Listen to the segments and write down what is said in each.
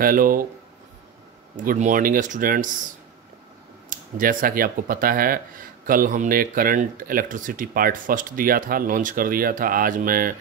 Hello, good morning students. जैसा कि आपको पता है, कल हमने करंट इलेक्ट्रिसिटी पार्ट फर्स्ट दिया था, लॉन्च कर दिया था। आज मैं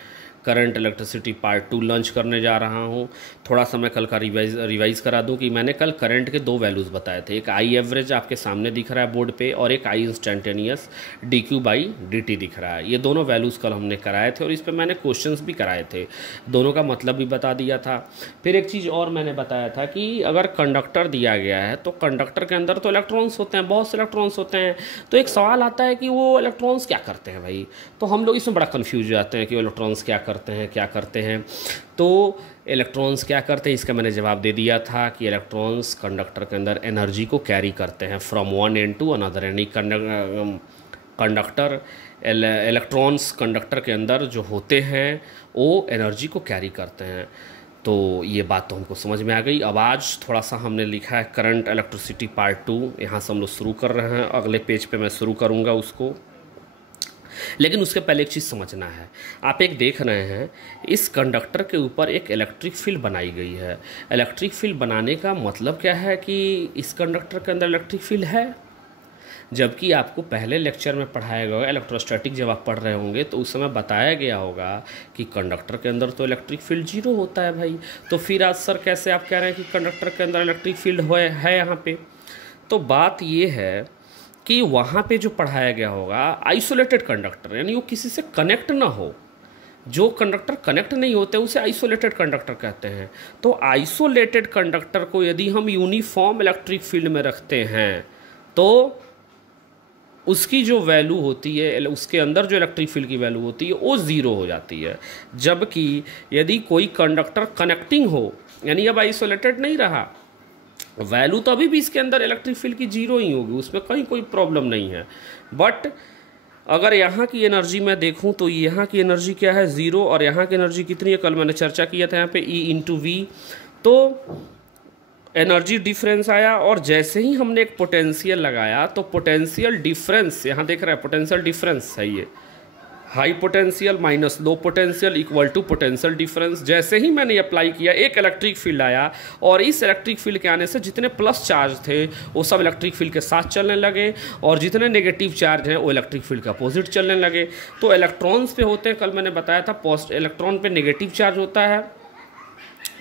करंट इलेक्ट्रिसिटी पार्ट 2 लॉन्च करने जा रहा हूं। थोड़ा सा मैं कल का रिवाइज़ करा दूं कि मैंने कल करंट के दो वैल्यूज़ बताए थे। एक आई एवरेज आपके सामने दिख रहा है बोर्ड पे, और एक I instantaneous d q by d t दिख रहा है। ये दोनों वैल्यूज़ कल हमने कराए थे और इस पर मैंने क्वेश्चंस भी कराए थे, दोनों का मतलब भी बता दिया था। फिर एक चीज़ और मैंने बताया था कि अगर कंडक्टर दिया गया है तो कंडक्टर के अंदर तो इलेक्ट्रॉन्स होते हैं, बहुत से इलेक्ट्रॉन्स होते हैं। तो एक सवाल आता है कि वो इलेक्ट्रॉन्स क्या करते हैं भाई। तो हम लोग इसमें बड़ा कन्फ्यूज हो जाते हैं कि वो इलेक्ट्रॉन्स क्या करते हैं। तो इलेक्ट्रॉन्स क्या करते हैं, इसका मैंने जवाब दे दिया था कि इलेक्ट्रॉन्स कंडक्टर के अंदर एनर्जी को कैरी करते हैं from one end to another. यानी कंडक्टर इलेक्ट्रॉन्स कंडक्टर के अंदर जो होते हैं वो एनर्जी को कैरी करते हैं। तो ये बात तो हमको समझ में आ गई। अब आज थोड़ा सा हमने लिखा है करंट इलेक्ट्रिसिटी पार्ट 2, यहाँ से हम लोग शुरू कर रहे हैं। अगले पेज पे मैं शुरू करूँगा उसको, लेकिन उसके पहले एक चीज़ समझना है। आप एक देख रहे हैं, इस कंडक्टर के ऊपर एक इलेक्ट्रिक फील्ड बनाई गई है। इलेक्ट्रिक फील्ड बनाने का मतलब क्या है कि इस कंडक्टर के अंदर इलेक्ट्रिक फील्ड है। जबकि आपको पहले लेक्चर में पढ़ाया गया इलेक्ट्रोस्टैटिक, जब आप पढ़ रहे होंगे तो उस समय बताया गया होगा कि कंडक्टर के अंदर तो इलेक्ट्रिक फील्ड जीरो होता है भाई। तो फिर आज सर कैसे आप कह रहे हैं कि कंडक्टर के अंदर इलेक्ट्रिक फील्ड है यहाँ पे। तो बात ये है कि वहाँ पे जो पढ़ाया गया होगा आइसोलेटेड कंडक्टर, यानी वो किसी से कनेक्ट ना हो। जो कंडक्टर कनेक्ट नहीं होते उसे आइसोलेटेड कंडक्टर कहते हैं। तो आइसोलेटेड कंडक्टर को यदि हम यूनिफॉर्म इलेक्ट्रिक फील्ड में रखते हैं तो उसकी जो वैल्यू होती है, उसके अंदर जो इलेक्ट्रिक फील्ड की वैल्यू होती है वो ज़ीरो हो जाती है। जबकि यदि कोई कंडक्टर कनेक्टिंग हो, यानी अब आइसोलेटेड नहीं रहा, वैल्यू तो अभी भी इसके अंदर इलेक्ट्रिक फील्ड की जीरो ही होगी, उसमें कहीं कोई प्रॉब्लम नहीं है। बट अगर यहाँ की एनर्जी मैं देखूँ तो यहाँ की एनर्जी क्या है, ज़ीरो, और यहाँ की एनर्जी कितनी है, कल मैंने चर्चा किया था यहाँ पे E इंटू वी। तो एनर्जी डिफरेंस आया, और जैसे ही हमने एक पोटेंशियल लगाया तो पोटेंशियल डिफरेंस, यहाँ देख रहे हैं पोटेंशियल डिफरेंस है ये, high potential minus low potential equal to potential difference. जैसे ही मैंने अप्लाई किया एक इलेक्ट्रिक फील्ड आया, और इस इलेक्ट्रिक फील्ड के आने से जितने प्लस चार्ज थे वो सब इलेक्ट्रिक फील्ड के साथ चलने लगे, और जितने नेगेटिव चार्ज हैं वो इलेक्ट्रिक फील्ड के अपोजिट चलने लगे। तो इलेक्ट्रॉन्स पे होते हैं, कल मैंने बताया था इलेक्ट्रॉन पे नेगेटिव चार्ज होता है,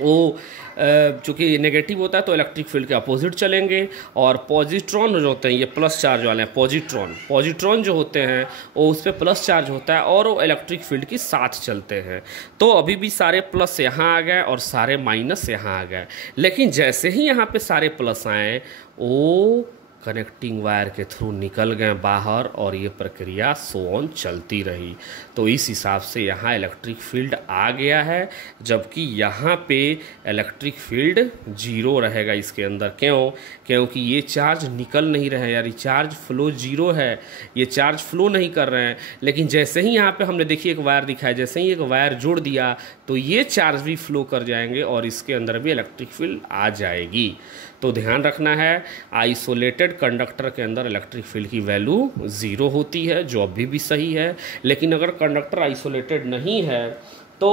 वो चूँकि नेगेटिव होता है तो इलेक्ट्रिक फील्ड के अपोजिट चलेंगे। और पॉजिट्रॉन जो होते हैं, ये प्लस चार्ज वाले हैं, पॉजिट्रॉन जो होते हैं वो उस पर प्लस चार्ज होता है और वो इलेक्ट्रिक फील्ड के साथ चलते हैं। तो अभी भी सारे प्लस यहाँ आ गए और सारे माइनस यहाँ आ गए, लेकिन जैसे ही यहाँ पे सारे प्लस आए वो कनेक्टिंग वायर के थ्रू निकल गए बाहर, और ये प्रक्रिया सो ऑन चलती रही। तो इस हिसाब से यहाँ इलेक्ट्रिक फील्ड आ गया है, जबकि यहाँ पे इलेक्ट्रिक फील्ड जीरो रहेगा इसके अंदर। क्यों? क्योंकि ये चार्ज निकल नहीं रहे यार, ये चार्ज फ्लो जीरो है, ये चार्ज फ्लो नहीं कर रहे हैं। लेकिन जैसे ही यहाँ पे हमने देखिए एक वायर दिखाया, जैसे ही एक वायर जोड़ दिया तो ये चार्ज भी फ्लो कर जाएंगे और इसके अंदर भी इलेक्ट्रिक फील्ड आ जाएगी। तो ध्यान रखना है, आइसोलेटेड कंडक्टर के अंदर इलेक्ट्रिक फील्ड की वैल्यू ज़ीरो होती है, जो अभी भी सही है। लेकिन अगर कंडक्टर आइसोलेटेड नहीं है तो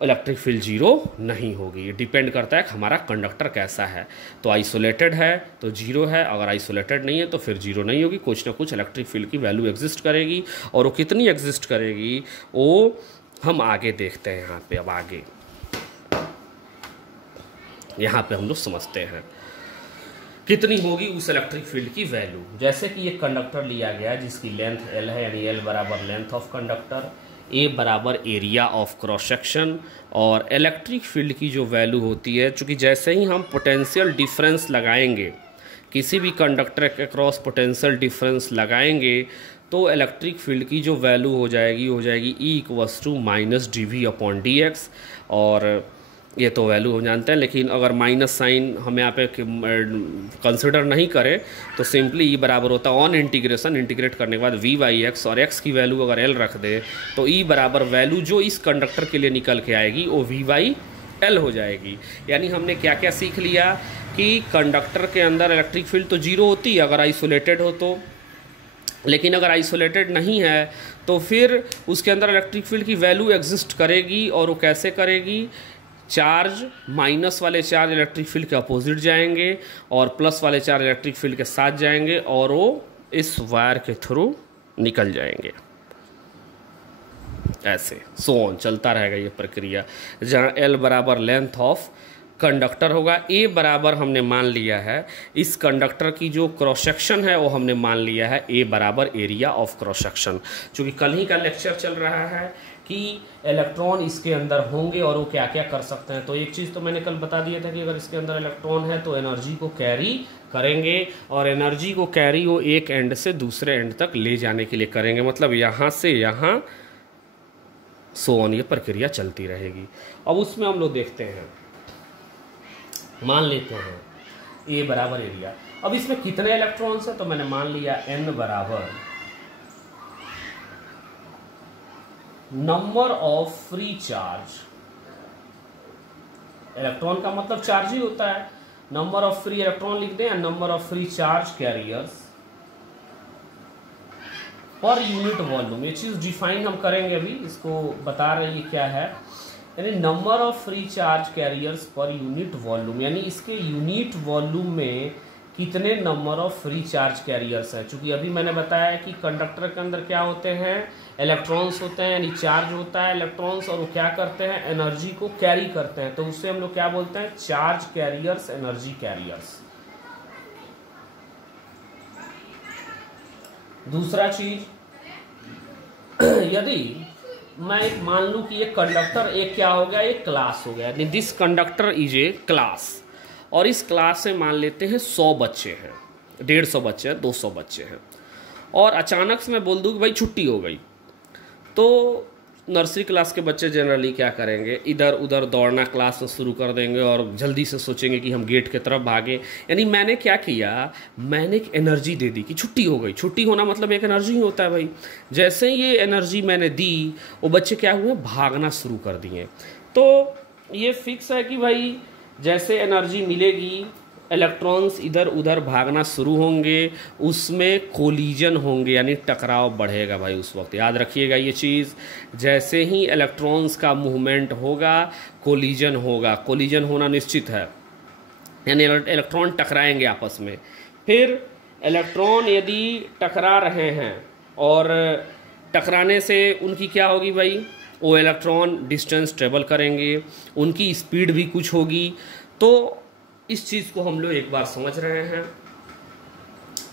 इलेक्ट्रिक फील्ड जीरो नहीं होगी। ये डिपेंड करता है कि हमारा कंडक्टर कैसा है। तो आइसोलेटेड है तो जीरो है, अगर आइसोलेटेड नहीं है तो फिर जीरो नहीं होगी, कुछ ना कुछ इलेक्ट्रिक फील्ड की वैल्यू एग्जिस्ट करेगी। और वो कितनी एग्जिस्ट करेगी वो हम आगे देखते हैं। यहाँ पे अब आगे यहाँ पे हम लोग समझते हैं कितनी होगी उस इलेक्ट्रिक फील्ड की वैल्यू। जैसे कि ये कंडक्टर लिया गया जिसकी लेंथ L है, यानी L बराबर लेंथ ऑफ कंडक्टर, A बराबर एरिया ऑफ क्रॉस सेक्शन, और इलेक्ट्रिक फील्ड की जो वैल्यू होती है, चूँकि जैसे ही हम पोटेंशियल डिफरेंस लगाएंगे, किसी भी कंडक्टर के क्रॉस पोटेंशियल डिफरेंस लगाएंगे तो इलेक्ट्रिक फील्ड की जो वैल्यू हो जाएगी E equals to minus dV/dx। और ये तो वैल्यू हम जानते हैं, लेकिन अगर माइनस साइन हम यहाँ पे कंसिडर नहीं करें तो सिंपली E बराबर होता है ऑन इंटीग्रेशन, इंटीग्रेट करने के बाद V/x, और x की वैल्यू अगर L रख दे तो E बराबर वैल्यू जो इस कंडक्टर के लिए निकल के आएगी वो V/L हो जाएगी। यानी हमने क्या क्या सीख लिया कि कंडक्टर के अंदर इलेक्ट्रिक फील्ड तो जीरो होती है अगर आइसोलेटेड हो तो, लेकिन अगर आइसोलेटेड नहीं है तो फिर उसके अंदर इलेक्ट्रिक फील्ड की वैल्यू एग्जिस्ट करेगी। और वो कैसे करेगी, चार्ज, माइनस वाले चार्ज इलेक्ट्रिक फील्ड के अपोजिट जाएंगे और प्लस वाले चार्ज इलेक्ट्रिक फील्ड के साथ जाएंगे और वो इस वायर के थ्रू निकल जाएंगे। ऐसे सो ऑन चलता रहेगा ये प्रक्रिया, जहाँ L बराबर लेंथ ऑफ कंडक्टर होगा, A बराबर हमने मान लिया है इस कंडक्टर की जो क्रॉस सेक्शन है वो हमने मान लिया है A बराबर एरिया ऑफ क्रॉस सेक्शन। चूँकि कल ही का लेक्चर चल रहा है कि इलेक्ट्रॉन इसके अंदर होंगे और वो क्या क्या कर सकते हैं। तो एक चीज़ तो मैंने कल बता दिया था कि अगर इसके अंदर इलेक्ट्रॉन है तो एनर्जी को कैरी करेंगे, और एनर्जी को कैरी वो एक एंड से दूसरे एंड तक ले जाने के लिए करेंगे, मतलब यहाँ से यहाँ सो ऑन ये प्रक्रिया चलती रहेगी। अब उसमें हम लोग देखते हैं, मान लेते हैं A बराबर एरिया। अब इसमें कितने इलेक्ट्रॉन्स हैं, तो मैंने मान लिया N बराबर number of free charge, electron का मतलब चार्ज ही होता है, नंबर ऑफ फ्री इलेक्ट्रॉन लिख दें, number of free charge carriers पर यूनिट वॉल्यूम। ये चीज डिफाइन हम करेंगे अभी, इसको बता रहे हैं क्या है, यानी number of free charge carriers पर यूनिट वॉल्यूम, यानी इसके यूनिट वॉल्यूम में कितने number of free charge carriers हैं। चूंकि अभी मैंने बताया कि कंडक्टर के अंदर क्या होते हैं, इलेक्ट्रॉन्स होते हैं, यानी चार्ज होता है इलेक्ट्रॉन्स, और वो क्या करते हैं, एनर्जी को कैरी करते हैं, तो उससे हम लोग क्या बोलते हैं, चार्ज कैरियर्स, एनर्जी कैरियर्स। दूसरा चीज, यदि मैं एक मान लूं कि ये कंडक्टर एक क्या हो गया, एक क्लास हो गया, this conductor is a class, और इस क्लास में मान लेते हैं 100 बच्चे हैं, 150 बच्चे हैं, 200 बच्चे हैं, और अचानक से मैं बोल दूं कि भाई छुट्टी हो गई, तो नर्सरी क्लास के बच्चे जनरली क्या करेंगे, इधर उधर दौड़ना क्लास में शुरू कर देंगे और जल्दी से सोचेंगे कि हम गेट की तरफ भागें। यानी मैंने क्या किया, मैंने एक एनर्जी दे दी कि छुट्टी हो गई, छुट्टी होना मतलब एक एनर्जी ही होता है भाई। जैसे ही ये एनर्जी मैंने दी, वो बच्चे क्या हुए, भागना शुरू कर दिए। तो ये फिक्स है कि भाई जैसे एनर्जी मिलेगी, इलेक्ट्रॉन्स इधर उधर भागना शुरू होंगे, उसमें कोलिजन होंगे, यानी टकराव बढ़ेगा भाई उस वक्त। याद रखिएगा ये चीज़, जैसे ही इलेक्ट्रॉन्स का मूवमेंट होगा कोलिजन होगा, कोलिजन होना निश्चित है, यानी इलेक्ट्रॉन टकराएंगे आपस में। फिर इलेक्ट्रॉन यदि टकरा रहे हैं और टकराने से उनकी क्या होगी भाई, वो इलेक्ट्रॉन डिस्टेंस ट्रेवल करेंगे, उनकी स्पीड भी कुछ होगी। तो इस चीज़ को हम लोग एक बार समझ रहे हैं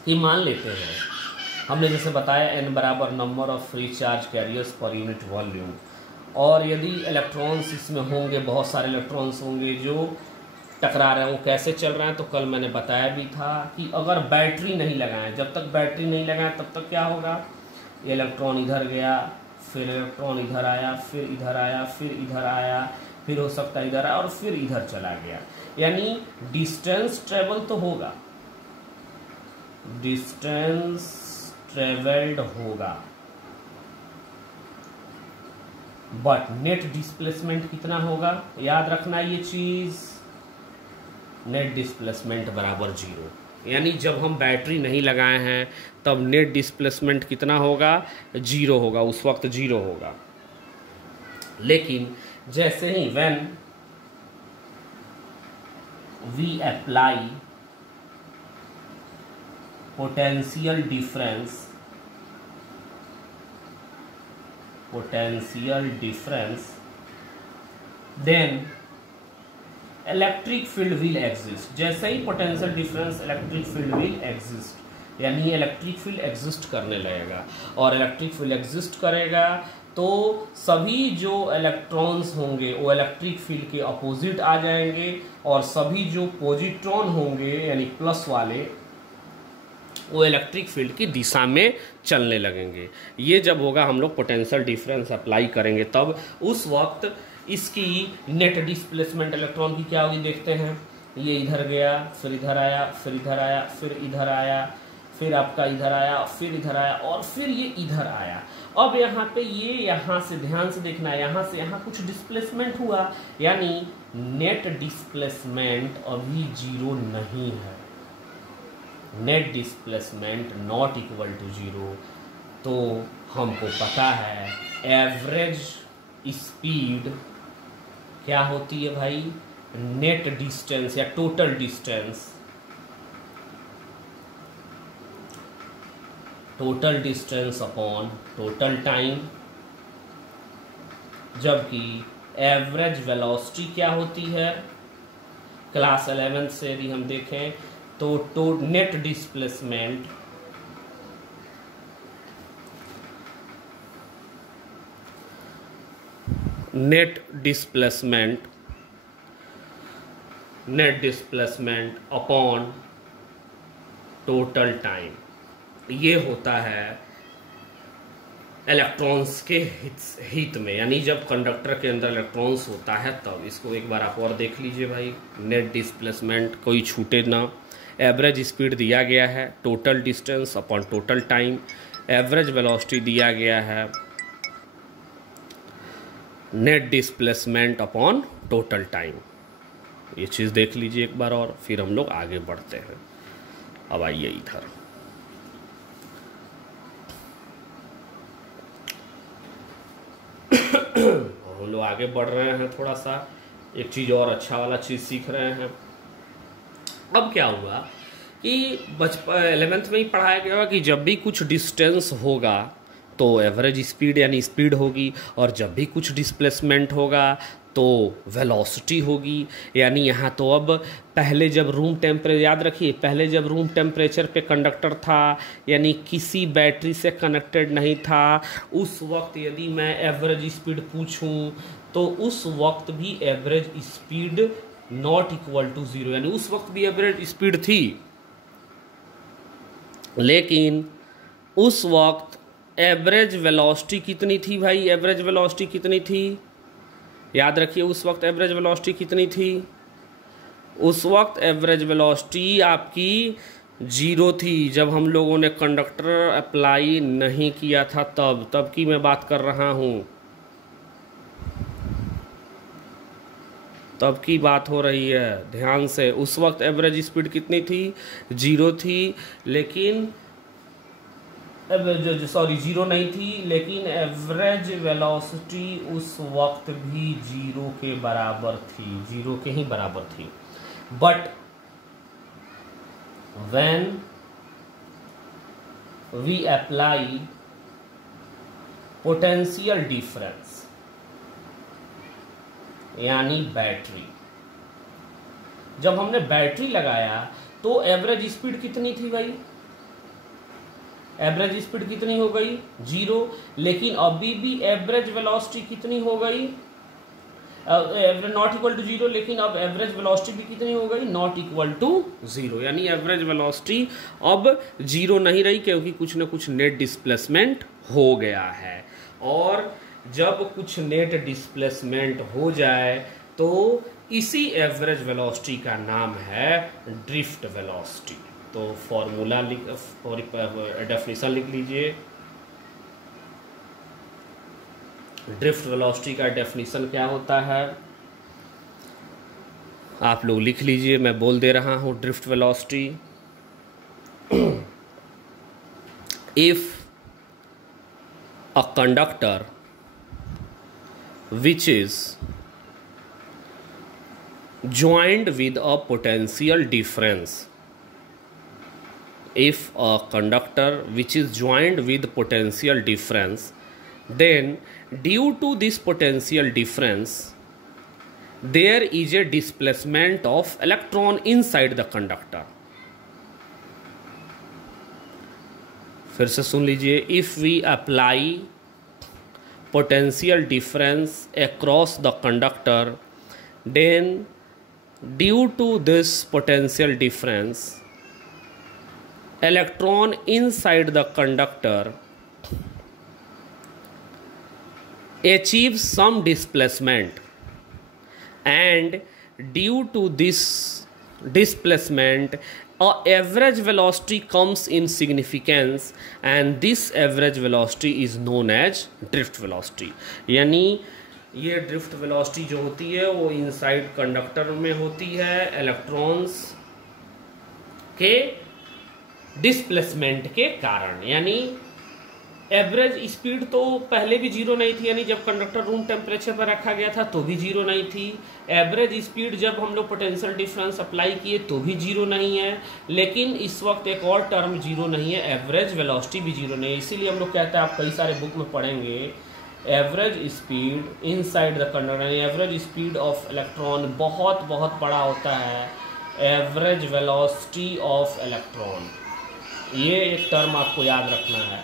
कि मान लेते हैं हमने जैसे बताया n बराबर number of free charge carriers पर यूनिट वॉल्यूम, और यदि इलेक्ट्रॉन्स इसमें होंगे, बहुत सारे इलेक्ट्रॉन्स होंगे जो टकरा रहे हैं, वो कैसे चल रहे हैं, तो कल मैंने बताया भी था कि अगर बैटरी नहीं लगाएं, जब तक बैटरी नहीं लगाएं तब तक क्या होगा, ये इलेक्ट्रॉन इधर गया, फिर इलेक्ट्रॉन इधर आया, फिर इधर आया, फिर इधर आया, फिर हो सकता है इधर आया और फिर इधर चला गया, यानी डिस्टेंस ट्रेवल तो होगा, डिस्टेंस ट्रेवल्ड होगा, बट नेट डिस्प्लेसमेंट कितना होगा, याद रखना ये चीज, नेट डिस्प्लेसमेंट बराबर 0। यानी जब हम बैटरी नहीं लगाए हैं तब नेट डिस्प्लेसमेंट कितना होगा, 0 होगा, उस वक्त 0 होगा। लेकिन जैसे ही when we apply potential difference then electric field will exist. जैसे ही potential difference electric field will exist, यानी इलेक्ट्रिक फील्ड एग्जिस्ट करने लगेगा, और इलेक्ट्रिक फील्ड एग्जिस्ट करेगा तो सभी जो इलेक्ट्रॉन्स होंगे वो इलेक्ट्रिक फील्ड के अपोजिट आ जाएंगे, और सभी जो पॉजिट्रॉन होंगे यानी प्लस वाले वो इलेक्ट्रिक फील्ड की दिशा में चलने लगेंगे। ये जब होगा, हम लोग पोटेंशियल डिफरेंस अप्लाई करेंगे, तब उस वक्त इसकी नेट डिस्प्लेसमेंट इलेक्ट्रॉन की क्या होगी देखते हैं। ये इधर गया, फिर इधर आया, फिर इधर आया, फिर इधर आया, फिर आपका इधर आया, फिर इधर आया, और फिर ये इधर आया। अब यहाँ पे ये यहाँ से ध्यान से देखना है, यहाँ से यहाँ कुछ डिस्प्लेसमेंट हुआ, यानी नेट डिस्प्लेसमेंट अभी 0 नहीं है, net displacement not equal to 0। तो हमको पता है एवरेज स्पीड क्या होती है भाई, नेट डिस्टेंस या total distance, total distance upon total time, जबकि एवरेज वेलोसिटी क्या होती है, क्लास 11 से यदि हम देखें तो net displacement net displacement upon total time, ये होता है इलेक्ट्रॉन्स के हित में, यानी जब कंडक्टर के अंदर इलेक्ट्रॉन्स होता है तब। इसको एक बार आप और देख लीजिए भाई, नेट डिस्प्लेसमेंट कोई छूटे ना, एवरेज स्पीड दिया गया है, total distance upon total time, average velocity दिया गया है, net displacement upon total time. ये चीज़ देख लीजिए एक बार और, फिर हम लोग आगे बढ़ते हैं। अब आइए इधर, और हम लोग आगे बढ़ रहे हैं, थोड़ा सा एक चीज़ और अच्छा वाला चीज़ सीख रहे हैं। अब क्या हुआ कि बचपन 11th में ही पढ़ाया गया कि जब भी कुछ डिस्टेंस होगा तो एवरेज स्पीड यानी स्पीड होगी, और जब भी कुछ डिस्प्लेसमेंट होगा तो वेलोसिटी होगी। यानी यहाँ तो अब पहले जब रूम टेम्परेचर, याद रखिए पहले जब रूम टेम्परेचर पे कंडक्टर था, यानी किसी बैटरी से कनेक्टेड नहीं था, उस वक्त यदि मैं एवरेज स्पीड पूछूं तो उस वक्त भी average speed not equal to 0, यानी उस वक्त भी एवरेज स्पीड थी, लेकिन उस वक्त एवरेज वेलोसिटी कितनी थी भाई, एवरेज वेलोसिटी कितनी थी, याद रखिए उस वक्त एवरेज वेलोसिटी कितनी थी, उस वक्त एवरेज वेलोसिटी आपकी 0 थी, जब हम लोगों ने कंडक्टर अप्लाई नहीं किया था तब की मैं बात कर रहा हूँ, तब की बात हो रही है, ध्यान से। उस वक्त एवरेज स्पीड कितनी थी, 0 थी, लेकिन सॉरी 0 नहीं थी, लेकिन एवरेज वेलोसिटी उस वक्त भी 0 के बराबर थी, 0 के ही बराबर थी। But when we apply potential difference यानी बैटरी, जब हमने बैटरी लगाया तो एवरेज स्पीड कितनी थी भाई, एवरेज स्पीड कितनी हो गई, 0, लेकिन अभी भी एवरेज वेलोसिटी कितनी हो गई, नॉट इक्वल टू 0, लेकिन अब एवरेज वेलोसिटी भी कितनी हो गई, नॉट इक्वल टू 0, यानी एवरेज वेलोसिटी अब 0 नहीं रही, क्योंकि कुछ ना कुछ नेट डिस्प्लेसमेंट हो गया है। और जब कुछ नेट डिस्प्लेसमेंट हो जाए तो इसी एवरेज वेलोसिटी का नाम है ड्रिफ्ट वेलोसिटी। तो फॉर्मूला और डेफिनेशन लिख लीजिए। ड्रिफ्ट वेलोसिटी का डेफिनेशन क्या होता है, आप लोग लिख लीजिए, मैं बोल दे रहा हूं। Drift velocity, if a conductor which is joined with a potential difference, if a conductor which is joined with potential difference, then due to this potential difference there is a displacement of electron inside the conductor। फिर से सुन लीजिए, if we apply potential difference across the conductor, then due to this potential difference electron inside the conductor achieves some displacement, and due to this displacement a average velocity comes in significance, and this average velocity is known as drift velocity। यानी ये drift velocity जो होती है वो inside conductor में होती है electrons के डिस्प्लेसमेंट के कारण। यानी एवरेज स्पीड तो पहले भी जीरो नहीं थी, यानी जब कंडक्टर रूम टेम्परेचर पर रखा गया था तो भी जीरो नहीं थी। एवरेज स्पीड जब हम लोग पोटेंशियल डिफरेंस अप्लाई किए तो भी जीरो नहीं है। लेकिन इस वक्त एक और टर्म जीरो नहीं है, एवरेज वेलोसिटी भी जीरो नहीं है। इसीलिए हम लोग कहते हैं, आप कई सारे बुक में पढ़ेंगे, average speed inside the conductor, average speed of electron बहुत बहुत बड़ा होता है एवरेज वेलोसिटी ऑफ इलेक्ट्रॉन। ये एक टर्म आपको याद रखना है।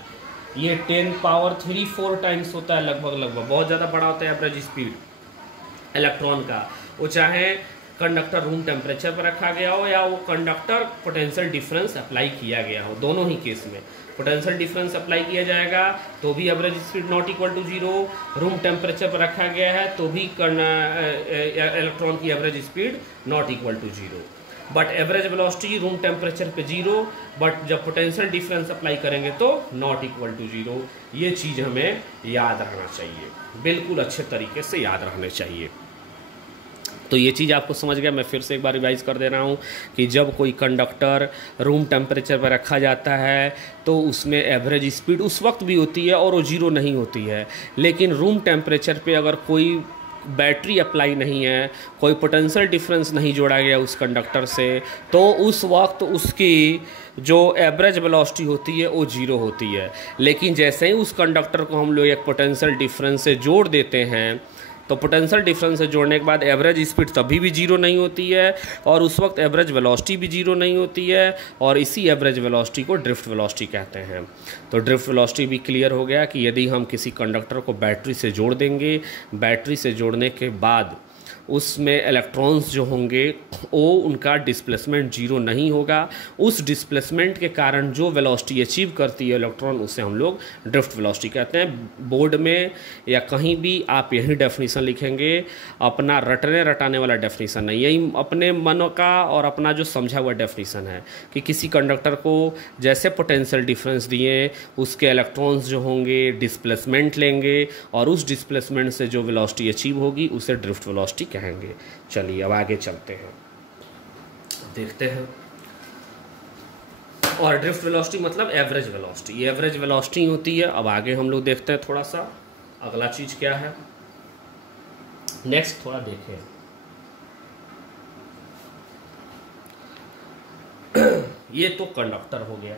ये 10⁻³ टाइम्स होता है लगभग, बहुत ज़्यादा बड़ा होता है एवरेज स्पीड इलेक्ट्रॉन का। वो चाहे कंडक्टर रूम टेम्परेचर पर रखा गया हो या वो कंडक्टर पोटेंशियल डिफरेंस अप्लाई किया गया हो, दोनों ही केस में पोटेंशियल डिफरेंस अप्लाई किया जाएगा तो भी average speed not equal to zero. Room temperature पर रखा गया है तो भी इलेक्ट्रॉन की average speed not equal to zero. But average velocity room temperature पे जीरो, बट जब पोटेंशियल डिफरेंस अप्लाई करेंगे तो नॉट इक्वल टू जीरो। ये चीज़ हमें याद रखना चाहिए, बिल्कुल अच्छे तरीके से याद रखने चाहिए। तो ये चीज़ आपको समझ गया। मैं फिर से एक बार रिवाइज कर दे रहा हूँ कि जब कोई कंडक्टर रूम टेम्परेचर पर रखा जाता है तो उसमें एवरेज स्पीड उस वक्त भी होती है और वो जीरो नहीं होती है। लेकिन रूम टेम्परेचर पे अगर कोई बैटरी अप्लाई नहीं है, कोई पोटेंशियल डिफरेंस नहीं जोड़ा गया उस कंडक्टर से, तो उस वक्त उसकी जो एवरेज वेलोसिटी होती है वो जीरो होती है। लेकिन जैसे ही उस कंडक्टर को हम लोग एक पोटेंशियल डिफरेंस से जोड़ देते हैं तो पोटेंशियल डिफरेंस से जोड़ने के बाद एवरेज स्पीड तभी भी जीरो नहीं होती है और उस वक्त एवरेज वेलोसिटी भी जीरो नहीं होती है। और इसी एवरेज वेलोसिटी को ड्रिफ्ट वेलोसिटी कहते हैं। तो ड्रिफ्ट वेलोसिटी भी क्लियर हो गया कि यदि हम किसी कंडक्टर को बैटरी से जोड़ देंगे, बैटरी से जोड़ने के बाद उसमें इलेक्ट्रॉन्स जो होंगे वो उनका डिस्प्लेसमेंट जीरो नहीं होगा। उस डिस्प्लेसमेंट के कारण जो वेलोसिटी अचीव करती है इलेक्ट्रॉन, उसे हम लोग ड्रिफ्ट वेलोसिटी कहते हैं। बोर्ड में या कहीं भी आप यही डेफिनेशन लिखेंगे, अपना रटने रटाने वाला डेफिनेशन नहीं, यही अपने मन का और अपना जो समझा हुआ डेफिनेशन है कि किसी कंडक्टर को जैसे पोटेंशियल डिफरेंस दिए उसके इलेक्ट्रॉन्स जो होंगे डिस्प्लेसमेंट लेंगे और उस डिस्प्लेसमेंट से जो वेलोसिटी अचीव होगी उसे ड्रिफ्ट वेलोसिटी कहेंगे। चलिए अब आगे चलते हैं, देखते हैं। और ड्रिफ्ट वेलोसिटी मतलब एवरेज वेलोसिटी, ये एवरेज वेलोसिटी होती है। अब आगे हम लोग देखते हैं थोड़ा सा अगला चीज क्या है। नेक्स्ट थोड़ा देखें, ये तो कंडक्टर हो गया।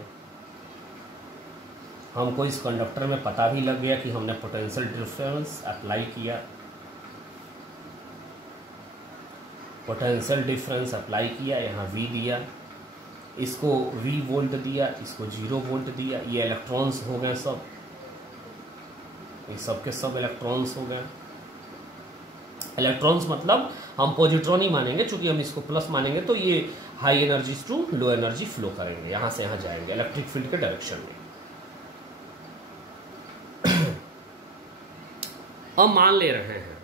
हमको इस कंडक्टर में पता भी लग गया कि हमने पोटेंशियल डिफरेंस अप्लाई किया, पोटेंशियल डिफरेंस अप्लाई किया, यहाँ V दिया, इसको V वोल्ट दिया, इसको 0 वोल्ट दिया। ये इलेक्ट्रॉन्स हो गए सब, ये सब के सब इलेक्ट्रॉन्स हो गए। इलेक्ट्रॉन्स मतलब हम पॉजिट्रॉन ही मानेंगे, चूंकि हम इसको प्लस मानेंगे तो ये high energy to low energy flow करेंगे, यहाँ से यहाँ जाएंगे इलेक्ट्रिक फील्ड के डायरेक्शन में। अब मान ले रहे हैं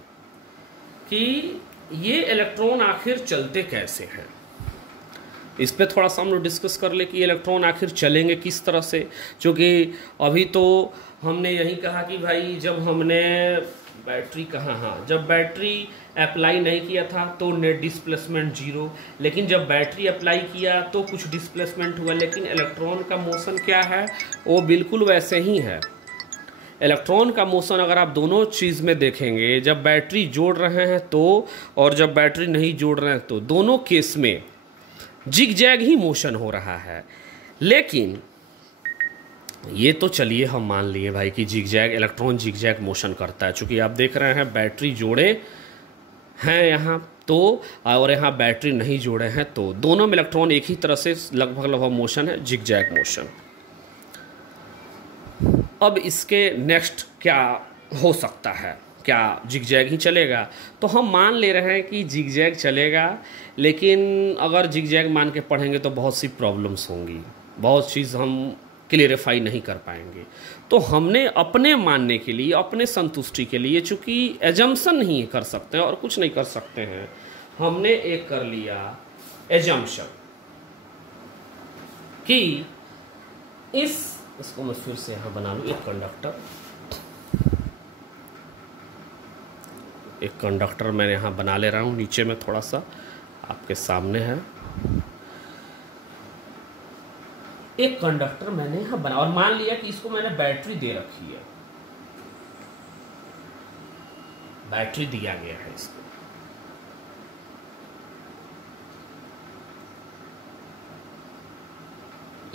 कि ये इलेक्ट्रॉन आखिर चलते कैसे हैं, इस पे थोड़ा सा हम लोग डिस्कस कर ले कि इलेक्ट्रॉन आखिर चलेंगे किस तरह से। क्योंकि अभी तो हमने यही कहा कि भाई जब हमने बैटरी कहा, हाँ, जब बैटरी अप्लाई नहीं किया था तो नेट डिस्प्लेसमेंट जीरो, लेकिन जब बैटरी अप्लाई किया तो कुछ डिस्प्लेसमेंट हुआ। लेकिन इलेक्ट्रॉन का मोशन क्या है, वो बिल्कुल वैसे ही है। इलेक्ट्रॉन का मोशन अगर आप दोनों चीज़ में देखेंगे, जब बैटरी जोड़ रहे हैं तो और जब बैटरी नहीं जोड़ रहे हैं तो दोनों केस में जिग जैग ही मोशन हो रहा है। लेकिन ये तो चलिए हम मान लिए भाई कि zigzag, electron zigzag motion करता है। चूँकि आप देख रहे हैं बैटरी जोड़े हैं यहाँ तो और यहाँ बैटरी नहीं जोड़े हैं तो दोनों में इलेक्ट्रॉन एक ही तरह से लगभग मोशन है, जिग जैग मोशन। अब इसके नेक्स्ट क्या हो सकता है, क्या जिगजैग ही चलेगा? तो हम मान ले रहे हैं कि जिगजैग चलेगा, लेकिन अगर जिगजैग मान के पढ़ेंगे तो बहुत सी प्रॉब्लम्स होंगी, बहुत चीज़ हम क्लियरिफाई नहीं कर पाएंगे। तो हमने अपने मानने के लिए, अपने संतुष्टि के लिए, चूँकि एजम्पशन नहीं कर सकते हैं और कुछ नहीं कर सकते हैं, हमने एक कर लिया एजम्पशन कि इसको मैं फिर से यहाँ बना लूँ। एक कंडक्टर मैंने यहाँ बना ले रहा हूँ, नीचे में थोड़ा सा आपके सामने है। एक कंडक्टर मैंने यहाँ बना और मान लिया कि इसको मैंने बैटरी दे रखी है, बैटरी दिया गया है इसको।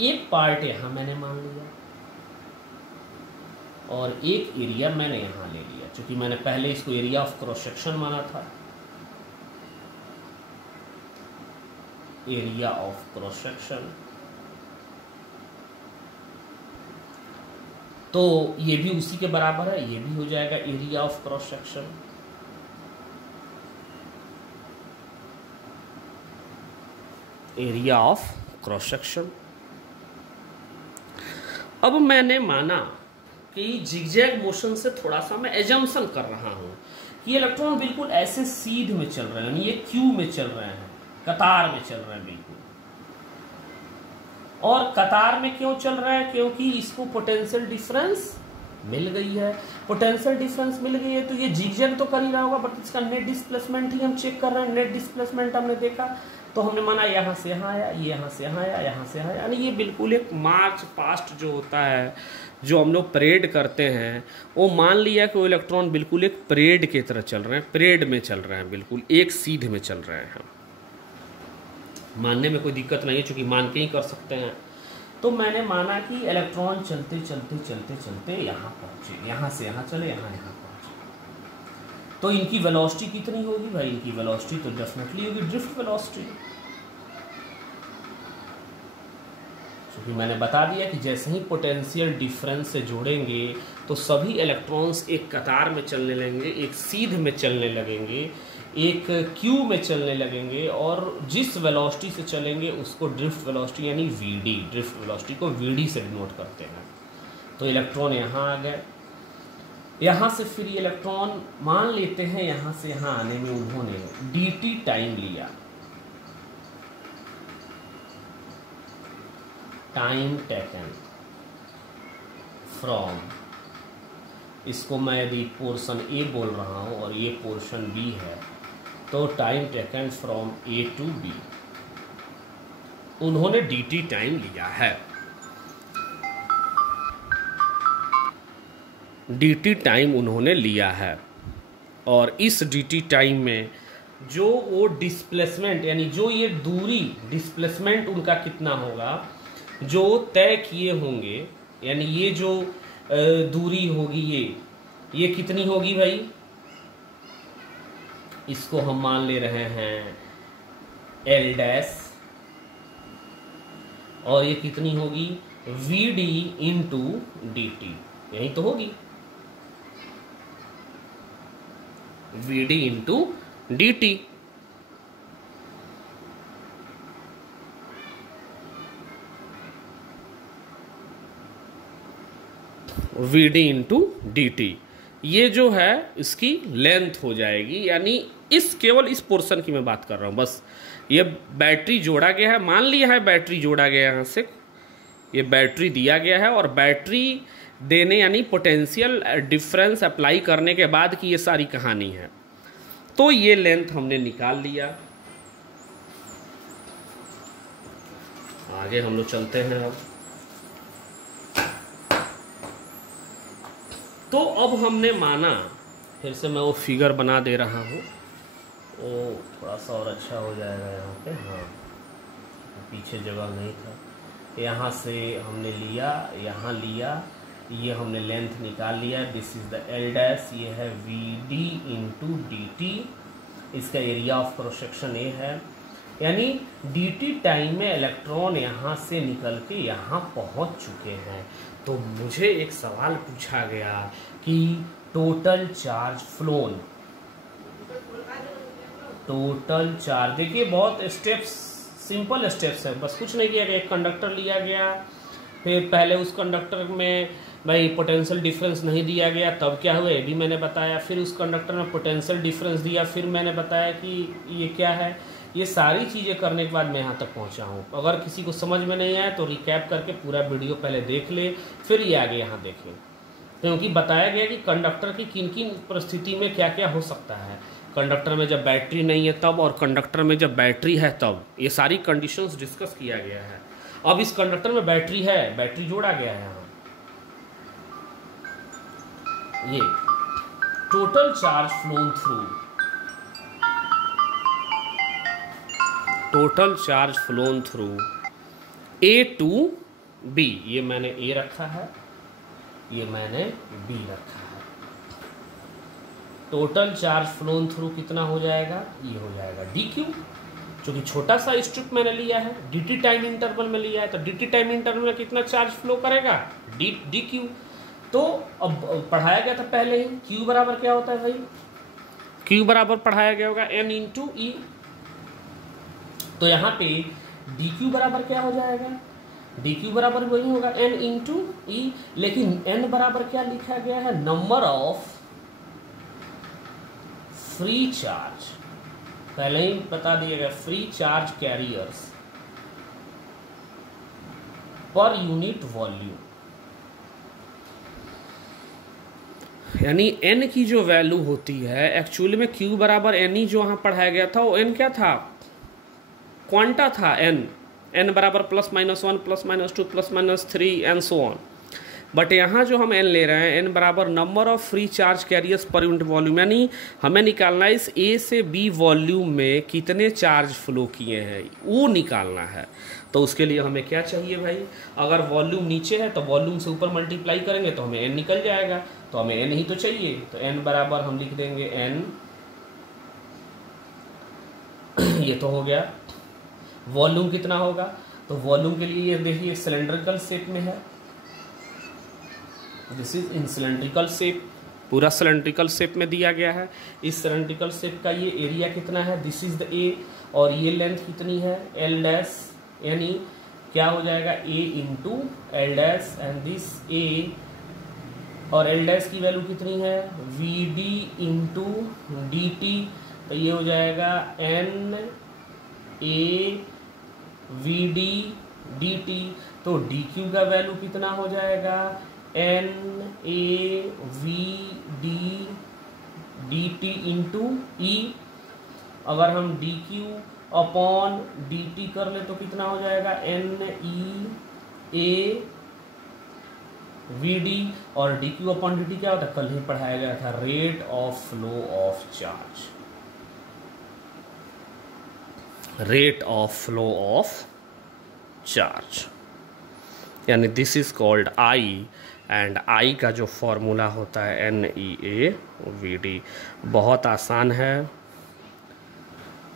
एक पार्ट यहां मैंने मान लिया और एक एरिया मैंने यहां ले लिया, क्योंकि मैंने पहले इसको एरिया ऑफ क्रॉस सेक्शन माना था, एरिया ऑफ क्रॉस सेक्शन। तो ये भी उसी के बराबर है, ये भी हो जाएगा area of cross section. Area of cross section. अब मैंने माना कि जिगजैग मोशन से थोड़ा सा मैं एजम्पशन कर रहा हूं कि इलेक्ट्रॉन बिल्कुल ऐसे सीध में चल रहे हैं, ये क्यू में चल रहे हैं, कतार में चल रहे हैं बिल्कुल। और कतार में क्यों चल रहा है? क्योंकि इसको पोटेंशियल डिफरेंस मिल गई है। पोटेंशियल डिफरेंस मिल गई है तो ये जिगजैग तो कर ही रहा होगा, बट इसका नेट डिस्प्लेसमेंट ही हम चेक कर रहे हैं। नेट डिस्प्लेसमेंट हमने देखा तो हमने माना यहाँ से यहाँ आया, ये यहाँ से यहाँ आया, यहाँ से यहाँ आया, यानी ये बिल्कुल एक मार्च पास्ट जो होता है, जो हम लोग परेड करते हैं, वो मान लिया कि वो इलेक्ट्रॉन बिल्कुल एक परेड की तरह चल रहे हैं, परेड में चल रहे हैं, बिल्कुल एक सीध में चल रहे हैं। मानने में कोई दिक्कत नहीं है, चूंकि मान के ही कर सकते हैं। तो मैंने माना कि इलेक्ट्रॉन चलते चलते चलते चलते यहाँ पहुँचे, यहाँ से यहाँ चले, यहाँ पहुँचे। तो इनकी वेलोसिटी कितनी होगी भाई? इनकी वेलोसिटी तो डेफिनेटली होगी ड्रिफ्ट वेलोसिटी, क्योंकि मैंने बता दिया कि जैसे ही पोटेंशियल डिफरेंस से जोड़ेंगे तो सभी इलेक्ट्रॉन्स एक कतार में चलने लगेंगे, एक सीध में चलने लगेंगे, एक क्यू में चलने लगेंगे, और जिस वेलोसिटी से चलेंगे उसको ड्रिफ्ट वेलोसिटी यानी वीडी, ड्रिफ्ट वेलोसिटी को वीडी से डिनोट करते हैं। तो इलेक्ट्रॉन यहाँ आ गए, यहाँ से फिर ये इलेक्ट्रॉन मान लेते हैं यहाँ से यहाँ आने में उन्होंने dt टाइम लिया, टाइम टेकन फ्रॉम, इसको मैं यदि पोर्शन ए बोल रहा हूँ और ये पोर्शन बी है, तो time taken from A to B, उन्होंने dt टाइम लिया है। dt टाइम उन्होंने लिया है, और इस dt टाइम में जो वो डिस्प्लेसमेंट यानी जो ये दूरी डिस्प्लेसमेंट उनका कितना होगा, जो तय किए होंगे, यानी ये जो दूरी होगी ये कितनी होगी भाई? इसको हम मान ले रहे हैं L डैश, और ये कितनी होगी? Vd इंटू dt, यही तो होगी Vd into dt। Vd into dt, ये जो है इसकी लेंथ हो जाएगी, यानी केवल इस पोर्शन की मैं बात कर रहा हूँ। बस ये बैटरी जोड़ा गया है, मान लिया है बैटरी जोड़ा गया है, यहाँ से ये बैटरी दिया गया है, और बैटरी देने यानी पोटेंशियल डिफरेंस अप्लाई करने के बाद की ये सारी कहानी है। तो ये लेंथ हमने निकाल लिया। आगे हम लोग चलते हैं। तो अब हमने माना, फिर से मैं वो फिगर बना दे रहा हूँ, वो थोड़ा सा और अच्छा हो जाएगा यहाँ पे। हाँ, पीछे जगह नहीं था। यहाँ से हमने लिया, यहाँ लिया, ये हमने लेंथ निकाल लिया। This is the L dash, ये है Vd इंटू dt, इसका area of cross section A है। यानी dt टाइम में इलेक्ट्रॉन यहाँ से निकल के यहाँ पहुँच चुके हैं। तो मुझे एक सवाल पूछा गया कि total charge phloem, total charge, देखिए बहुत स्टेप्स, सिंपल स्टेप्स है, बस कुछ नहीं किया गया। एक कंडक्टर लिया गया, फिर पहले उस कंडक्टर में भाई पोटेंशियल डिफरेंस नहीं दिया गया, तब क्या हुआ ये भी मैंने बताया। फिर उस कंडक्टर में पोटेंशियल डिफरेंस दिया, फिर मैंने बताया कि ये क्या है। ये सारी चीज़ें करने के बाद मैं यहाँ तक पहुँचा हूँ। अगर किसी को समझ में नहीं आया तो रिकैप करके पूरा वीडियो पहले देख ले, फिर ये आगे यहाँ देखें, क्योंकि बताया गया कि कंडक्टर की किन किन परिस्थिति में क्या क्या हो सकता है। कंडक्टर में जब बैटरी नहीं है तब, और कंडक्टर में जब बैटरी है तब, ये सारी कंडीशंस डिस्कस किया गया है। अब इस कंडक्टर में बैटरी है, बैटरी जोड़ा गया है यहाँ। ये total charge flown through, total charge flown through A to B, ये मैंने A रखा है, ये मैंने B रखा है। टोटल चार्ज फ्लोन थ्रू कितना हो जाएगा, ये हो जाएगा dq, क्योंकि छोटा सा स्ट्रिप मैंने लिया है, dt टाइम इंटरवल में लिया है, तो dt टाइम इंटरवल में कितना चार्ज फ्लो करेगा, dq। तो अब पढ़ाया गया था पहले ही, q बराबर क्या होता है भाई, q बराबर पढ़ाया गया होगा n इंटू ई। तो यहाँ पे dq बराबर क्या हो जाएगा, dq बराबर वही होगा n इंटू ई, लेकिन n बराबर क्या लिखा गया है, नंबर ऑफ फ्री चार्ज, पहले ही बता दिया गया, फ्री चार्ज कैरियर्स पर यूनिट वॉल्यूम। यानी n की जो वैल्यू होती है, एक्चुअली में q बराबर n ही जो वहां पढ़ाया गया था, वो n क्या था, क्वांटा था n बराबर +-1 +-2 +-3 एंड सो ऑन। बट यहाँ जो हम n ले रहे हैं, n बराबर number of free charge carriers पर यूनिट वॉल्यूम, यानी हमें निकालना है इस A से B वॉल्यूम में कितने चार्ज फ्लो किए हैं, वो निकालना है। तो उसके लिए हमें क्या चाहिए भाई, अगर वॉल्यूम नीचे है तो वॉल्यूम से ऊपर मल्टीप्लाई करेंगे तो हमें n निकल जाएगा, तो हमें n ही तो चाहिए। तो n बराबर हम लिख देंगे n, ये तो हो गया। वॉल्यूम कितना होगा, तो वॉल्यूम के लिए ये देखिए सिलेंड्रिकल शेप में है, this is in cylindrical shape, पूरा सिलेंड्रिकल शेप में दिया गया है। इस सिलेंड्रिकल शेप का ये एरिया कितना है, दिस इज द ए, और ये लेंथ कितनी है एल डैश, यानी क्या हो जाएगा A into L dash, and this A, और एल डैश की वैल्यू कितनी है v d into d t, तो ये हो जाएगा n A v d d t. तो डी क्यू का वैल्यू कितना हो जाएगा, n A v d d t into e. अगर हम d q upon d t कर ले तो कितना हो जाएगा, n e A v d, और d q upon d t क्या होता है, कल ही पढ़ाया गया था, rate of flow of charge, rate of flow of charge, यानी this is called I, and I का जो फॉर्मूला होता है n e A v d. बहुत आसान है,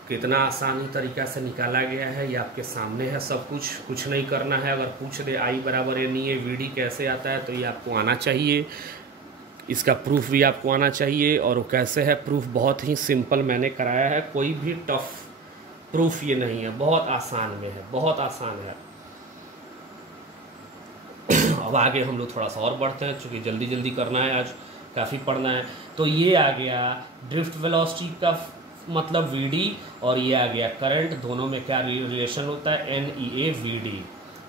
कितना आसानी तरीका से निकाला गया है ये आपके सामने है सब कुछ, कुछ नहीं करना है। अगर पूछ दे आई बराबर n e A v d कैसे आता है, तो ये आपको आना चाहिए, इसका प्रूफ भी आपको आना चाहिए। और वो कैसे है प्रूफ, बहुत ही सिंपल मैंने कराया है, कोई भी टफ प्रूफ ये नहीं है, बहुत आसान में है, बहुत आसान है। अब आगे हम लोग थोड़ा सा और बढ़ते हैं, चूँकि जल्दी जल्दी करना है, आज काफ़ी पढ़ना है। तो ये आ गया ड्रिफ्ट वेलोसिटी का मतलब वी डी, और ये आ गया करंट, दोनों में क्या रिलेशन होता है, n e A v d.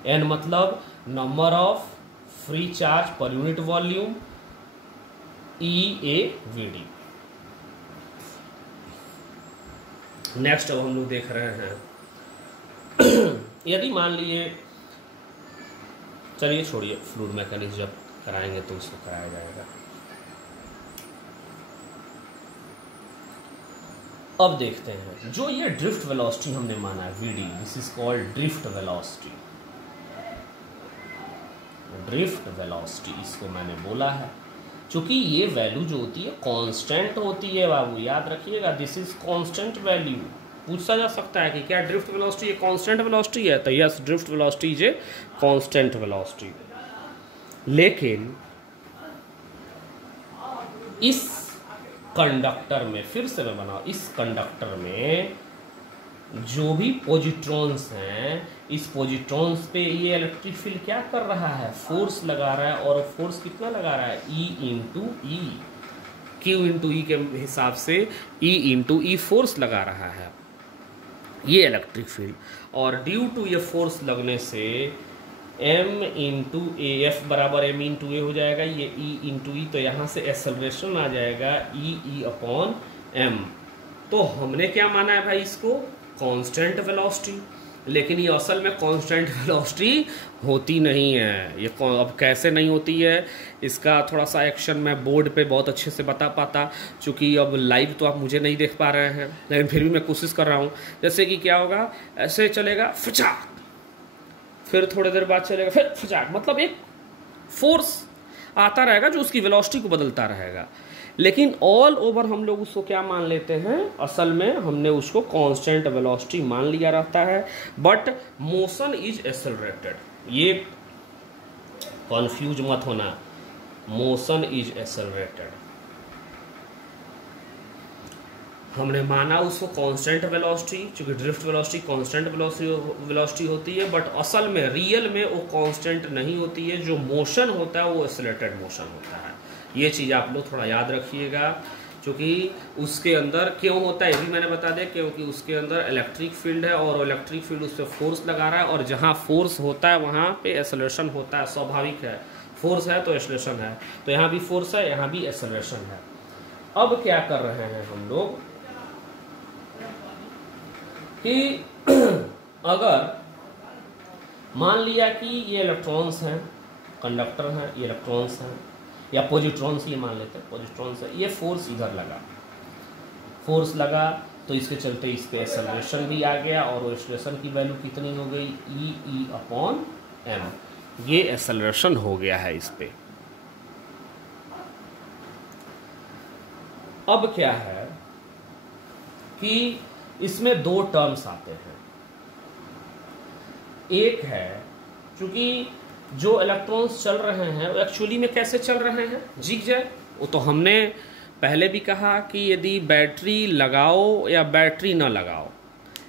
N मतलब number of free charge per unit volume, e A v d. Next अब हम लोग देख रहे हैं यदि मान लिए, चलिए छोड़िए, फ्लूइड मैकेनिक्स जब कराएंगे तो उसको कराया जाएगा। अब देखते हैं जो ये ड्रिफ्ट वेलोसिटी हमने माना है v d, this is called drift velocity, drift velocity इसको मैंने बोला है, क्योंकि ये वैल्यू जो होती है कांस्टेंट होती है बाबू, याद रखिएगा, दिस इज कांस्टेंट वैल्यू। पूछा जा सकता है कि क्या ड्रिफ्ट वेलोसिटी ये कांस्टेंट वेलोसिटी है, तो yes, drift velocity is a constant velocity. लेकिन इस कंडक्टर में, फिर से मैं बनाऊं, इस कंडक्टर में जो भी पॉजिट्रॉन्स हैं, इस पॉजिट्रॉन्स पे ये इलेक्ट्रिक फील्ड क्या कर रहा है, फोर्स लगा रहा है, और फोर्स कितना लगा रहा है, ई इंटू ई, क्यू इंटू ई के हिसाब से ई इंटू ई फोर्स लगा रहा है ये इलेक्ट्रिक फील्ड। और ड्यू टू ये फोर्स लगने से एम इंटू ए, एफ बराबर एम इंटू ए हो जाएगा, ये ई इंटू ई, तो यहाँ से एक्सेलरेशन आ जाएगा ई अपॉन एम। तो हमने क्या माना है भाई, इसको कांस्टेंट वेलोसिटी। लेकिन ये असल में कांस्टेंट वेलोसिटी होती नहीं है। ये अब कैसे नहीं होती है, इसका थोड़ा सा एक्शन मैं बोर्ड पे बहुत अच्छे से बता पाता, चूँकि अब लाइव तो आप मुझे नहीं देख पा रहे हैं, लेकिन फिर भी मैं कोशिश कर रहा हूँ। जैसे कि क्या होगा, ऐसे चलेगा फचाक, फिर थोड़ी देर बाद चलेगा फिर फचाक, मतलब एक फोर्स आता रहेगा जो उसकी वेलोसिटी को बदलता रहेगा। लेकिन ऑल ओवर हम लोग उसको क्या मान लेते हैं, असल में हमने उसको कांस्टेंट वेलोसिटी मान लिया रहता है, बट मोशन इज एक्सेलरेटेड। ये कंफ्यूज मत होना, मोशन इज एक्सेलरेटेड। हमने माना उसको कांस्टेंट वेलोसिटी, क्योंकि ड्रिफ्ट वेलोसिटी कांस्टेंट वेलोसिटी होती है, बट असल में रियल में वो कांस्टेंट नहीं होती है। जो मोशन होता है वो एक्सेलरेटेड मोशन होता है। ये चीज़ आप लोग थोड़ा याद रखिएगा, क्योंकि उसके अंदर क्यों होता है ये भी मैंने बता दिया, क्योंकि उसके अंदर इलेक्ट्रिक फील्ड है और इलेक्ट्रिक फील्ड उस पर फोर्स लगा रहा है, और जहाँ फोर्स होता है वहाँ पे एक्सेलरेशन होता है, स्वाभाविक है। फोर्स है तो एक्सेलरेशन है, तो यहाँ भी फोर्स है, यहाँ भी एक्सेलरेशन है। अब क्या कर रहे हैं हम लोग कि अगर मान लिया कि ये इलेक्ट्रॉन्स हैं, कंडक्टर हैं, ये इलेक्ट्रॉन्स हैं, या पॉजिट्रॉन्स, ये मान लेते हैं पॉजिट्रॉन्स है, ये फोर्स इधर लगा, फोर्स लगा तो इसके चलते इस पे एक्सेलरेशन भी आ गया, और वो एक्सेलरेशन की वैल्यू कितनी हो गई, E/m। ये एक्सेलरेशन हो गया है इस पे। अब क्या है कि इसमें दो टर्म्स आते हैं। एक है, चूंकि जो इलेक्ट्रॉन्स चल रहे हैं वो एक्चुअली में कैसे चल रहे हैं, जिगजैग। वो तो हमने पहले भी कहा कि यदि बैटरी लगाओ या बैटरी ना लगाओ,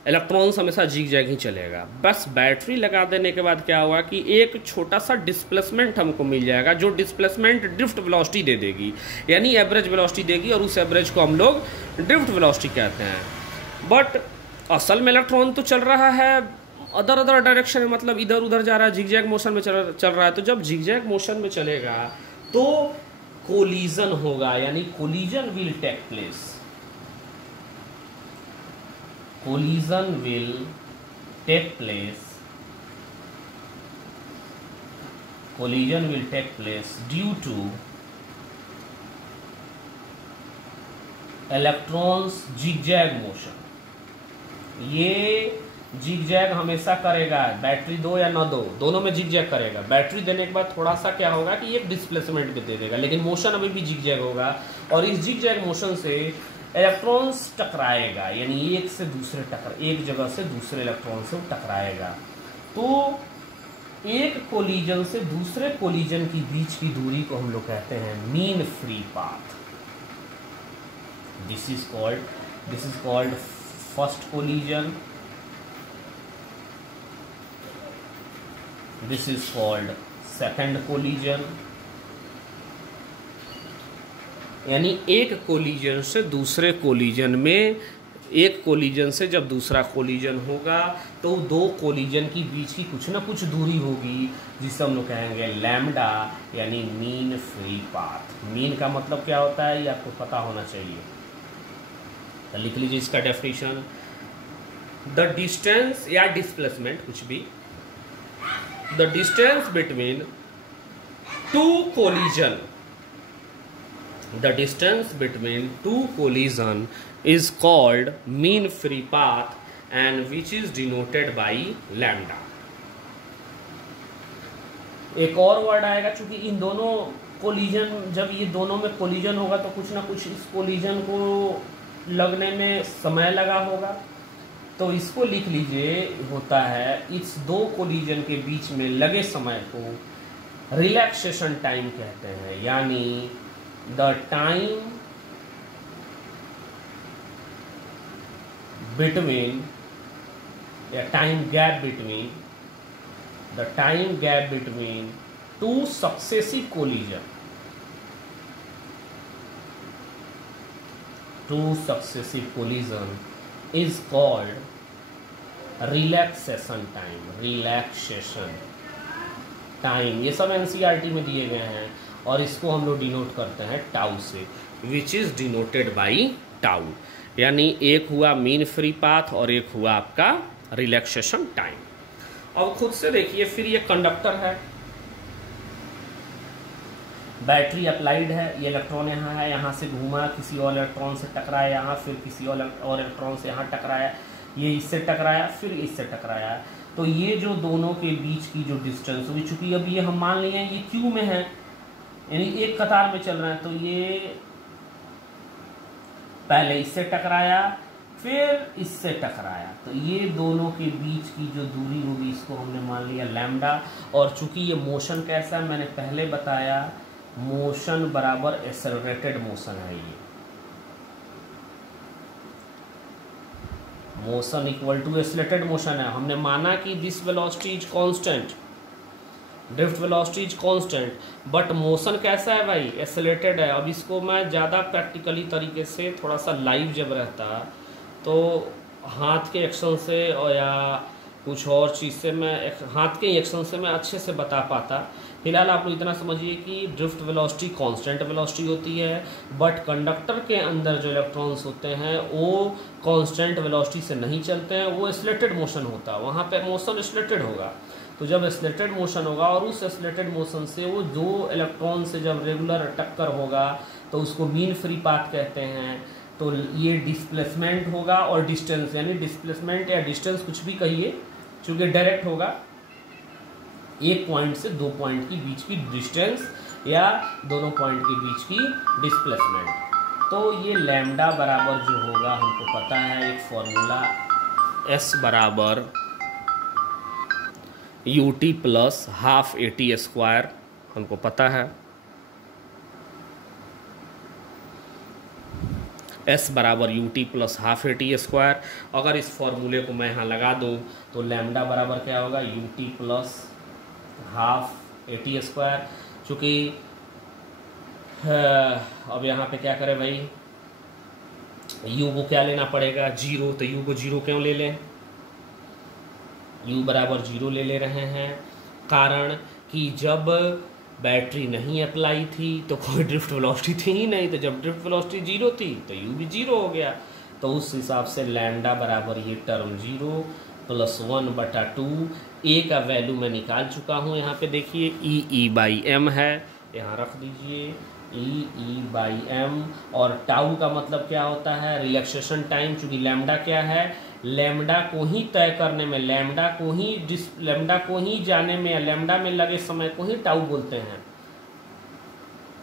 इलेक्ट्रॉन्स हमेशा जिगजैग ही चलेगा। बस बैटरी लगा देने के बाद क्या होगा कि एक छोटा सा डिस्प्लेसमेंट हमको मिल जाएगा, जो डिस्प्लेसमेंट ड्रिफ्ट वेलोसिटी दे देगी, यानी एवरेज वेलोसिटी देगी, और उस एवरेज को हम लोग ड्रिफ्ट वेलोसिटी कहते हैं। बट असल में इलेक्ट्रॉन तो चल रहा है अदर डायरेक्शन में, मतलब इधर उधर जा रहा है, जिगजैग मोशन में चल रहा है। तो जब जिगजैग मोशन में चलेगा तो कोलिजन होगा, यानी collision will take place, collision will take place, collision will take place due to electrons zigzag motion. ये जिगजैग हमेशा करेगा, बैटरी दो या ना दो, दोनों में जिगजैग करेगा। बैटरी देने के बाद थोड़ा सा क्या होगा कि एक डिस्प्लेसमेंट भी दे देगा, लेकिन मोशन अभी भी जिगजैग होगा, और इस जिगजैग मोशन से इलेक्ट्रॉन्स टकराएगा, यानी एक से दूसरे एक जगह से दूसरे इलेक्ट्रॉन से टकराएगा। तो एक कोलिजन से दूसरे कोलिजन की बीच की दूरी को हम लोग कहते हैं mean free path. This is called first collision, this is called second collision. यानी एक कोलिजन से दूसरे कोलिजन में, एक कोलिजन से जब दूसरा कोलिजन होगा तो दो कोलिजन की बीच की कुछ ना कुछ दूरी होगी, जिसे हम लोग कहेंगे लैम्डा, यानी मीन फ्री पाथ। मीन का मतलब क्या होता है ये आपको पता होना चाहिए, तो लिख लीजिए इसका डेफिनेशन। द डिस्टेंस या डिस्प्लेसमेंट, कुछ भी, the distance between two collision, the distance between two collision is called mean free path and which is denoted by lambda। एक और वर्ड आएगा, चूंकि इन दोनों कोलिजन, जब ये दोनों में कोलिजन होगा तो कुछ ना कुछ इस कोलिजन को लगने में समय लगा होगा, तो इसको लिख लीजिए, होता है इस दो कोलिजन के बीच में लगे समय को रिलैक्सेशन टाइम कहते हैं, यानी the time between, या time gap between, the time gap between two successive collision, is called relaxation time। relaxation time ये सब NCERT में दिए गए हैं, और इसको हम लोग डिनोट करते हैं टाउ से, which is denoted by tau. यानी एक हुआ मीन फ्री पाथ और एक हुआ आपका रिलैक्सेशन टाइम। अब खुद से देखिए, फिर ये कंडक्टर है, बैटरी अप्लाइड है, ये इलेक्ट्रॉन यहाँ है, यहाँ से घूमा, किसी और इलेक्ट्रॉन से टकराया यहाँ, फिर किसी और इलेक्ट्रॉन से यहाँ टकराया, ये इससे टकराया, फिर इससे टकराया। तो ये जो दोनों के बीच की जो डिस्टेंस होगी, चूंकि अब ये हम मान लिए ये क्यू में है, यानी एक कतार में चल रहा है, तो ये पहले इससे टकराया, फिर इससे टकराया, तो ये दोनों के बीच की जो दूरी होगी इसको हमने मान लिया लैम्डा। और चूंकि ये मोशन कैसा है, मैंने पहले बताया, मोशन बराबर एक्सेलरेटेड मोशन है। ये motion equal to accelerated motion है। हमने माना कि this velocity is constant, drift velocity is constant, but motion कैसा है भाई, एक्सेलरेटेड है। अब इसको मैं ज़्यादा प्रैक्टिकली तरीके से, थोड़ा सा लाइव जब रहता तो हाथ के एक्शन से और या कुछ और चीज़ से मैं, हाथ के एक्शन से मैं अच्छे से बता पाता। फिलहाल आप लोग इतना समझिए कि ड्रिफ्ट वेलोसिटी कांस्टेंट वेलोसिटी होती है, बट कंडक्टर के अंदर जो इलेक्ट्रॉन्स होते हैं वो कांस्टेंट वेलोसिटी से नहीं चलते हैं, वो एक्सेलरेटेड मोशन होता है, वहाँ पे मोशन एक्सेलरेटेड होगा। तो जब एक्सेलरेटेड मोशन होगा और उस एक्सेलरेटेड मोशन से वो दो इलेक्ट्रॉन से जब रेगुलर टक्कर होगा तो उसको मीन फ्री पाथ कहते हैं। तो ये डिस्प्लेसमेंट होगा और डिस्टेंस, यानी डिस्प्लेसमेंट या डिस्टेंस कुछ भी कहिए, चूँकि डायरेक्ट होगा, एक पॉइंट से दो पॉइंट के बीच की डिस्टेंस या दोनों पॉइंट के बीच की डिस्प्लेसमेंट। तो ये लैम्डा बराबर जो होगा हमको पता है, एक फॉर्मूला S बराबर UT plus half AT square हमको पता है। S बराबर UT plus half AT square. अगर इस फॉर्मूले को मैं यहाँ लगा दूँ तो लैम्डा बराबर क्या होगा, UT plus half AT square. चूँकि अब यहाँ पे क्या करें भाई, U को क्या लेना पड़ेगा, जीरो, तो U को जीरो क्यों ले लें, U बराबर जीरो ले रहे हैं, कारण कि जब बैटरी नहीं अप्लाई थी तो कोई ड्रिफ्ट वेलोसिटी थी ही नहीं, तो जब ड्रिफ्ट वेलोसिटी जीरो थी तो U भी जीरो हो गया। तो उस हिसाब से लैम्डा बराबर ये टर्म जीरो प्लस 1/2, ए का वैल्यू मैं निकाल चुका हूँ, यहाँ पे देखिए E/m है, यहाँ रख दीजिए E/m। और टाउ का मतलब क्या होता है, रिलैक्सेशन टाइम। चूँकि लैम्डा क्या है, लैम्डा को ही तय करने में, लैम्डा को ही जाने में या लैम्डा में लगे समय को ही टाउ बोलते हैं।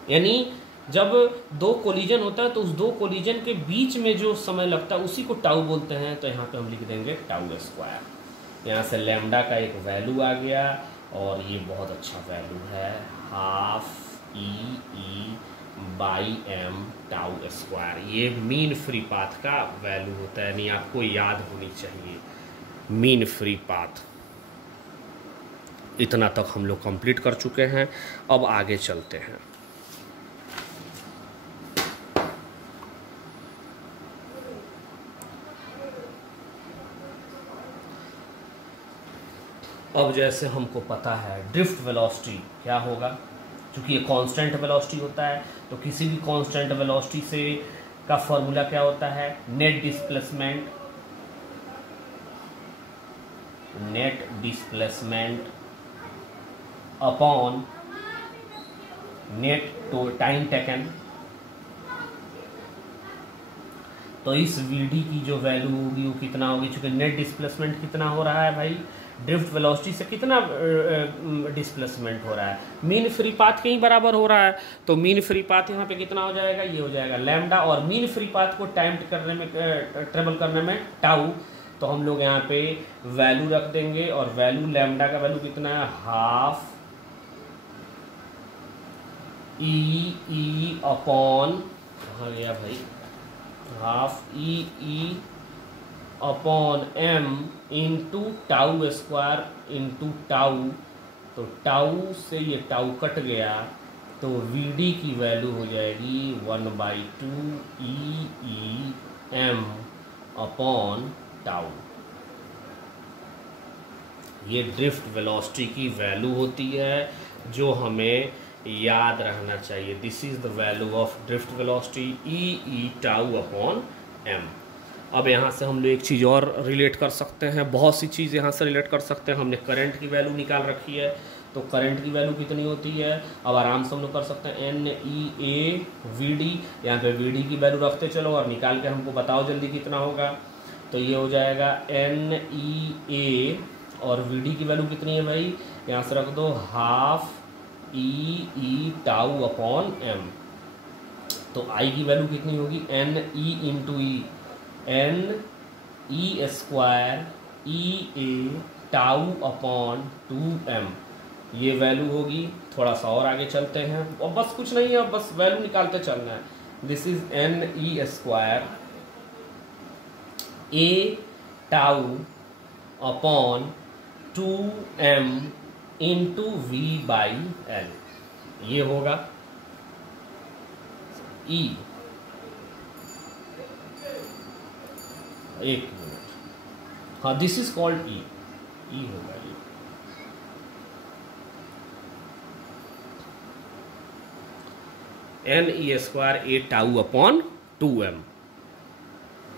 यानी जब दो कोलिजन होता है तो उस दो कोलिजन के बीच में जो समय लगता है उसी को टाउ बोलते हैं। तो यहाँ पे हम लिख देंगे टाउ स्क्वायर। यहाँ से लैम्डा का एक वैल्यू आ गया और ये बहुत अच्छा वैल्यू है, हाफ E/m टाउ स्क्वायर। ये मीन फ्री पाथ का वैल्यू होता है, यानी आपको याद होनी चाहिए मीन फ्री पाथ। इतना तक हम लोग कंप्लीट कर चुके हैं, अब आगे चलते हैं। अब जैसे हमको पता है ड्रिफ्ट वेलोसिटी क्या होगा, क्योंकि ये कांस्टेंट वेलोसिटी होता है, तो किसी भी कांस्टेंट वेलोसिटी से का फॉर्मूला क्या होता है, net displacement upon net time taken. तो इस VD की जो वैल्यू होगी वो कितना होगी, चूंकि नेट डिस्प्लेसमेंट कितना हो रहा है भाई, ड्रिफ्ट वेलोसिटी से कितना डिस्प्लेसमेंट हो रहा है, मीन फ्री पाथ के ही बराबर हो रहा है। तो मीन फ्री पाथ यहाँ पे कितना हो जाएगा, ये हो जाएगा लैम्डा, और मीन फ्री पाथ को टाइम करने में, ट्रेवल करने में टाउ। तो हम लोग यहाँ पे वैल्यू रख देंगे, और वैल्यू लैम्डा का वैल्यू कितना है, हाफ E अपॉन, कहाँ गया भाई, half E upon m into tau square into tau. तो टाउ से ये टाउ कट गया, तो VD की वैल्यू हो जाएगी 1/2 E/m अपॉन टाउ। ये ड्रिफ्ट वेलोसिटी की वैल्यू होती है जो हमें याद रहना चाहिए। This is the value of drift velocity E tau upon m। अब यहाँ से हम लोग एक चीज़ और रिलेट कर सकते हैं, बहुत सी चीज़ यहाँ से रिलेट कर सकते हैं। हमने करंट की वैल्यू निकाल रखी है, तो करंट की वैल्यू कितनी होती है, अब आराम से हम लोग कर सकते हैं NEA/VD। यहाँ पे VD की वैल्यू रखते चलो और निकाल के हमको बताओ जल्दी कितना होगा। तो ये हो जाएगा NEA, और VD की वैल्यू कितनी है भाई, यहाँ से रख दो 12 EE टाउ अपॉन M। तो I की वैल्यू कितनी होगी, NE/E, NE² EA tau upon 2M, ये वैल्यू होगी। थोड़ा सा और आगे चलते हैं, और बस कुछ नहीं है, बस वैल्यू निकालते चलना है। This is NE² A tau upon 2M into V/L, ये होगा E। एक मिनट, हाँ दिस इज कॉल्ड E होगा ये। NE² A tau upon 2M,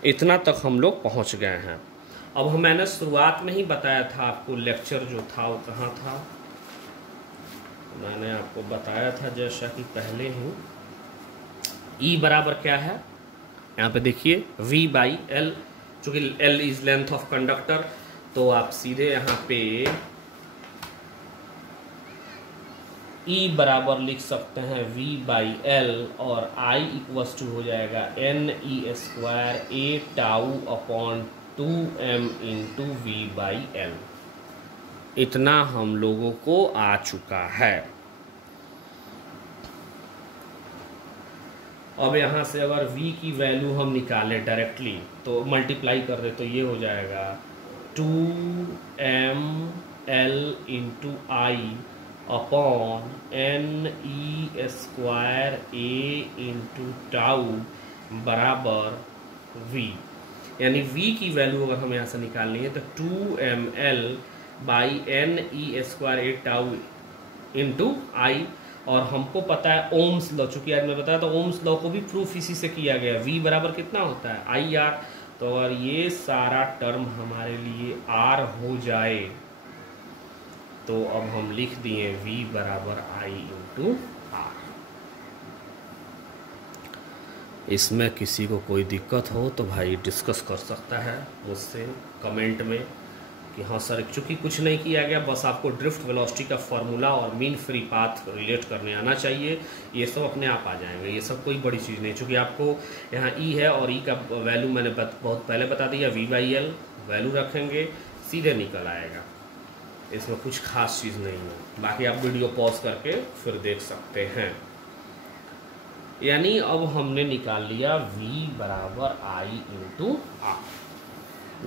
इतना तक हम लोग पहुंच गए हैं। अब मैंने शुरुआत में ही बताया था आपको, लेक्चर जो था वो कहाँ था, मैंने आपको बताया था जैसा कि पहले ही, E बराबर क्या है, यहाँ पे देखिए V/L, चूँकि L is length of conductor, तो आप सीधे यहाँ पे E बराबर लिख सकते हैं V/L, और I इक्वस टू हो जाएगा NE² A tau upon 2M into V/L। इतना हम लोगों को आ चुका है। अब यहाँ से अगर V की वैल्यू हम निकालें डायरेक्टली, तो मल्टीप्लाई कर दे, तो ये हो जाएगा 2ML into I upon NE² A into tau बराबर V। यानी V की वैल्यू अगर हम यहाँ से निकालनी है तो 2ML/NE² A tau into I, और हमको पता है ओम्स लॉ, चूंकि आज मैं बताया तो ओम्स लॉ को भी प्रूफ इसी से किया गया। V बराबर कितना होता है IR, तो अगर ये सारा टर्म हमारे लिए R हो जाए, तो अब हम लिख दिए V बराबर I इंटू R। इसमें किसी को कोई दिक्कत हो तो भाई डिस्कस कर सकता है मुझसे कमेंट में कि हाँ सर, चूँकि कुछ नहीं किया गया, बस आपको ड्रिफ्ट वेलोसिटी का फार्मूला और मीन फ्री पाथ रिलेट करने आना चाहिए, ये सब अपने आप आ जाएंगे, ये सब कोई बड़ी चीज़ नहीं। चूँकि आपको यहाँ E है और E का वैल्यू मैंने बहुत पहले बता दिया, V/L वैल्यू रखेंगे सीधे निकल आएगा, इसमें कुछ खास चीज़ नहीं है। बाकी आप वीडियो पॉज करके फिर देख सकते हैं। यानी अब हमने निकाल लिया V बराबर I इंटू R,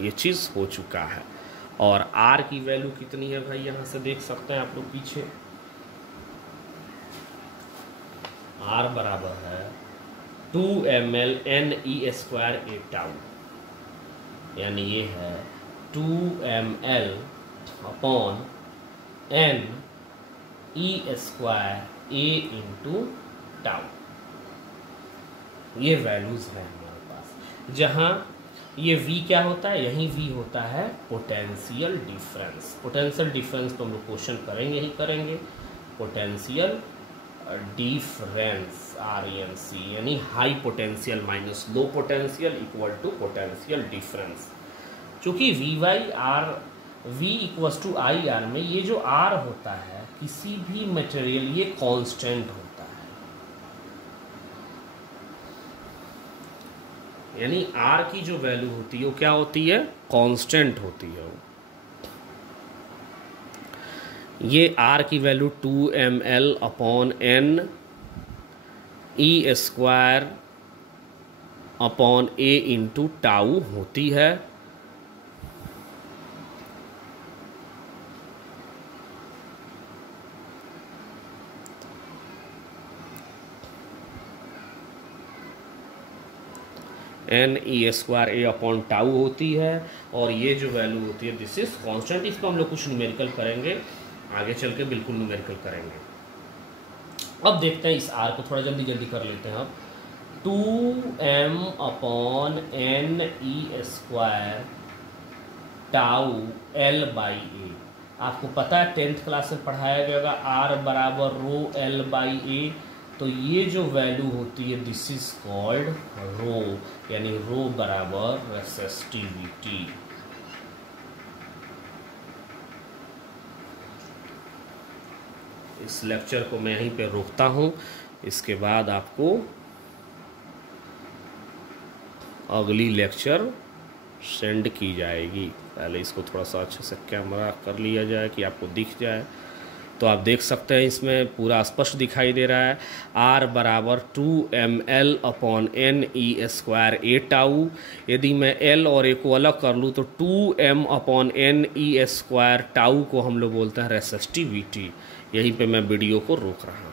ये चीज़ हो चुका है। और R की वैल्यू कितनी है भाई, यहाँ से देख सकते हैं आप लोग पीछे, R बराबर है 2ML NE² A टाउ, यानी ये है 2ML upon NE² A into tau. ये वैल्यूज हैं हमारे पास। जहाँ ये V क्या होता है, यही V होता है पोटेंशियल डिफरेंस। पोटेंशियल डिफरेंस तो हम लोग क्वेश्चन करेंगे ही करेंगे। पोटेंशियल डिफरेंस RENC, यानी high potential minus low potential equal to potential difference. चूँकि V इक्वल्स टू IR में ये जो R होता है किसी भी मटेरियल, ये कांस्टेंट होता है, यानी R की जो वैल्यू होती है वो क्या होती है, कांस्टेंट होती है। ये R की value 2ML upon NE² upon A into tau होती है। NE² A अपॉन टाउ होती है, और ये जो वैल्यू होती है दिस इज कांस्टेंट। इसको हम लोग कुछ न्यूमेरिकल करेंगे, आगे चल के बिल्कुल न्यूमेरिकल करेंगे। अब देखते हैं इस R को, थोड़ा जल्दी कर लेते हैं। अब 2m/n/e² टाउ L/a। आपको पता है 10th क्लास में पढ़ाया गया होगा R बराबर रो L/a। तो ये जो वैल्यू होती है दिस इज कॉल्ड रो, यानी रो बराबर रेसिस्टिविटी। इस लेक्चर को मैं यहीं पे रोकता हूँ, इसके बाद आपको अगली लेक्चर सेंड की जाएगी। पहले इसको थोड़ा सा अच्छे से कैमरा कर लिया जाए कि आपको दिख जाए। तो आप देख सकते हैं इसमें पूरा स्पष्ट दिखाई दे रहा है। R बराबर 2ml/n/e² टाउ। यदि मैं L और A को अलग कर लूँ तो 2m/n/e² टाउ को हम लोग बोलते हैं रेसिस्टिविटी। यहीं पे मैं वीडियो को रोक रहा हूँ।